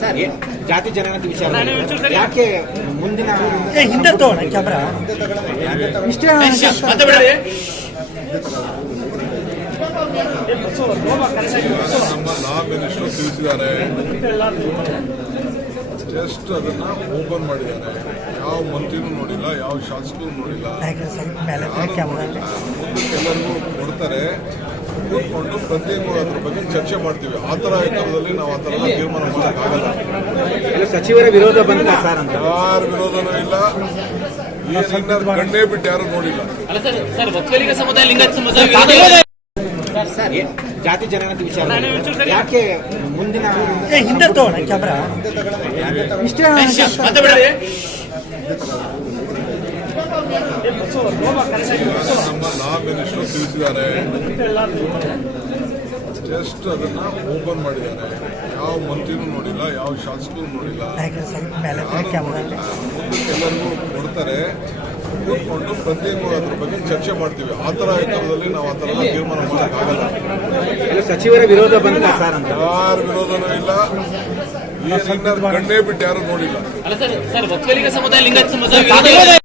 Sir. ಜಾತಿ ಜನಗಣತಿ ವಿಚಾರ ಯಾಕೆ ಮುಂದಿನ ಹಿಂದೆ ತಗೋಣ ಕ್ಯಾಮ್ರಾ. ಇಷ್ಟೇ ನಮ್ಮ ಲಾ ಮಿನಿಸ್ಟರ್ ತಿಳಿಸಿದ್ದಾರೆ ಜಸ್ಟ್ ಅದನ್ನ ಓಪನ್ ಮಾಡಿದ್ದಾರೆ. ಯಾವ ಮಂತ್ರಿನೂ ನೋಡಿಲ್ಲ ಯಾವ ಶಾಸಕರು ನೋಡಿಲ್ಲ. ಮುಂದಕ್ಕೆಲ್ಲರಿಗೂ ಕೊಡ್ತಾರೆ. ಕೂತ್ಕೊಂಡು ಪ್ರತಿಯೊಂದು ಅದ್ರ ಬಗ್ಗೆ ಚರ್ಚೆ ಮಾಡ್ತೀವಿ. ಆ ಥರ ಎತ್ತರದಲ್ಲಿ ನಾವು ಆ ಥರ ಎಲ್ಲ ತೀರ್ಮಾನ ಮಾಡೋಕ್ಕಾಗಲ್ಲ ಸಚಿವರ ವಿರೋಧ ಬಂದಿಲ್ಲ ಸರ್ ಅಂತ. ಯಾರ ವಿರೋಧನೂ ಇಲ್ಲ. ಏನಿನ್ನ ಕಣ್ಣೇ ಬಿಟ್ಟು ಯಾರು ನೋಡಿಲ್ಲ. ಅಲ್ಲ ಸರ್ ಸರ್ ಒಕ್ಕಲಿಗ ಸಮುದಾಯ ಲಿಂಗಾಯತ ಸಮುದಾಯ ಸರ್ ಜಾತಿ ಜನನದ ವಿಚಾರ. ಯಾಕೆ ಮುಂದಿನ ಹಿಂದೆ ತಗೋಣ ಕ್ಯಾಮ್ರಾ. ಇಷ್ಟೇ ನಮ್ಮ ಲಾ ಮಿನಿಸ್ಟರ್ ತಿಳಿಸಿದ್ದಾರೆ ಜಸ್ಟ್ ಅದನ್ನ ಓಪನ್ ಮಾಡಿದ್ದಾರೆ. ಯಾವ ಮಂತ್ರಿನೂ ನೋಡಿಲ್ಲ ಯಾವ ಶಾಸಕರು ನೋಡಿಲ್ಲ. ಎಲ್ಲರಿಗೂ ಕೊಡ್ತಾರೆ. ಕೂತ್ಕೊಂಡು ಪ್ರತ್ಯೇಕವಾಗಿ ಅದ್ರ ಬಗ್ಗೆ ಚರ್ಚೆ ಮಾಡ್ತೀವಿ. ಆ ಥರ ಎತ್ತರದಲ್ಲಿ ನಾವು ಆ ಥರ ಎಲ್ಲ ತೀರ್ಮಾನ ಮಾಡೋಕ್ಕಾಗಲ್ಲ. ಎಲ್ಲ ಸಚಿವರ ವಿರೋಧ ಬಂದ ಯಾರ ವಿರೋಧನೂ ಇಲ್ಲ. ಕಣ್ಣೇ ಬಿಟ್ಟು ಯಾರು ನೋಡಿಲ್ಲ.